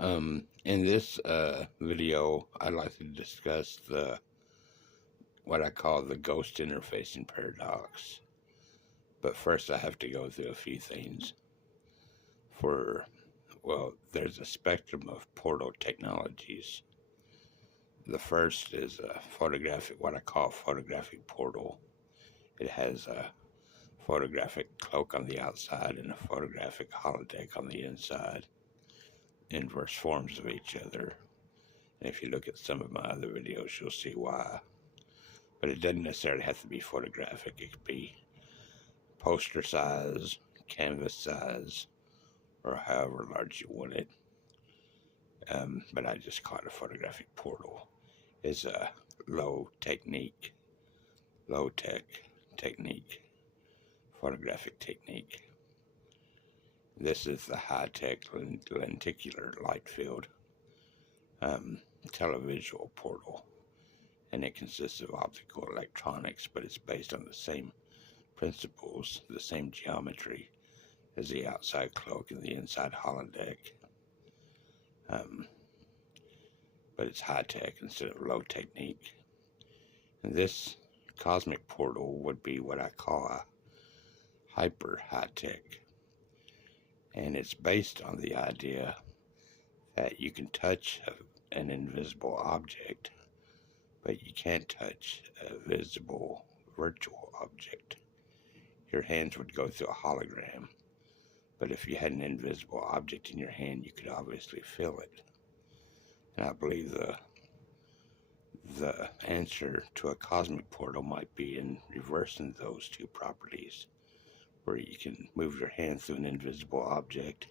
In this video, I'd like to discuss what I call the ghost interfacing paradox. But first, I have to go through a few things. There's a spectrum of portal technologies. The first is what I call photographic portal. It has a photographic cloak on the outside and a photographic holodeck on the inside. Inverse forms of each other. And if you look at some of my other videos, you'll see why. But it doesn't necessarily have to be photographic. It could be poster size, canvas size, or however large you want it. But I just call it a photographic portal. It's a low-tech technique, photographic technique. This is the high-tech lenticular light field Televisual Portal, and it consists of optical electronics, but it's based on the same principles, the same geometry as the outside cloak and the inside holodeck. But it's high-tech instead of low-technique. And this cosmic portal would be what I call a hyper high-tech. And it's based on the idea that you can touch an invisible object, but you can't touch a visible virtual object. Your hands would go through a hologram, but if you had an invisible object in your hand, you could obviously feel it. And I believe the answer to a cosmic portal might be in reversing those two properties, where you can move your hand through an invisible object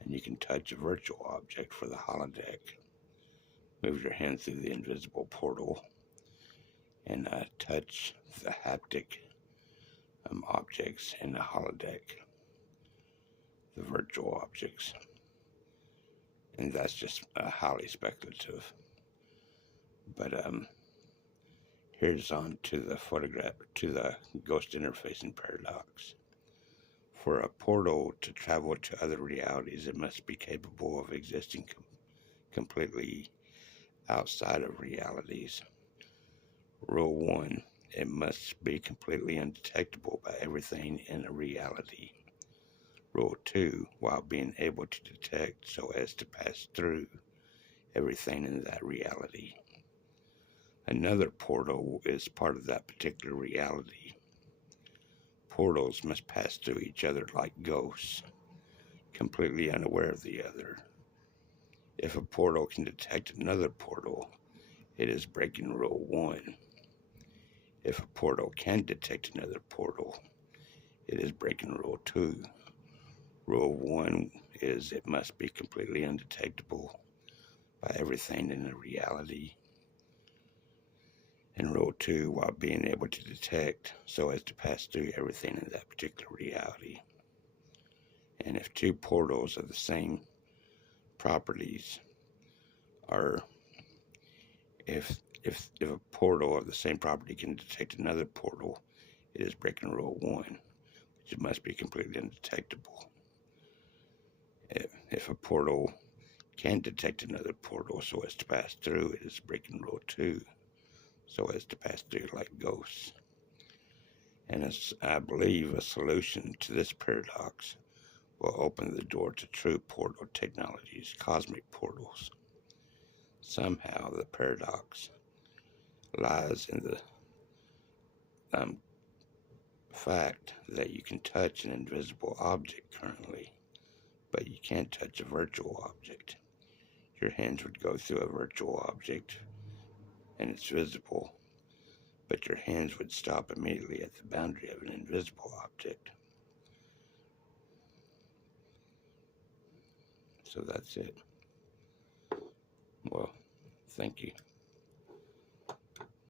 and you can touch a virtual object for the holodeck. Move your hand through the invisible portal and touch the haptic objects in the holodeck, the virtual objects. And that's just highly speculative. But here's on to the ghost interfacing paradox. For a portal to travel to other realities, it must be capable of existing completely outside of realities. Rule 1, it must be completely undetectable by everything in a reality. Rule 2, while being able to detect so as to pass through everything in that reality. Another portal is part of that particular reality. Portals must pass through each other like ghosts, completely unaware of the other. If a portal can detect another portal, it is breaking Rule 1. If a portal can detect another portal, it is breaking Rule 2. Rule 1 is it must be completely undetectable by everything in a reality. And Rule 2, while being able to detect so as to pass through everything in that particular reality. And if two portals of the same properties if a portal of the same property can detect another portal, it is breaking Rule 1, which it must be completely undetectable. If a portal can't detect another portal so as to pass through, it is breaking Rule 2, so as to pass through like ghosts. And I believe a solution to this paradox will open the door to true portal technologies, cosmic portals. Somehow the paradox lies in the fact that you can touch an invisible object currently, but you can't touch a virtual object. Your hands would go through a virtual object and it's visible, but your hands would stop immediately at the boundary of an invisible object. So that's it. Well, thank you.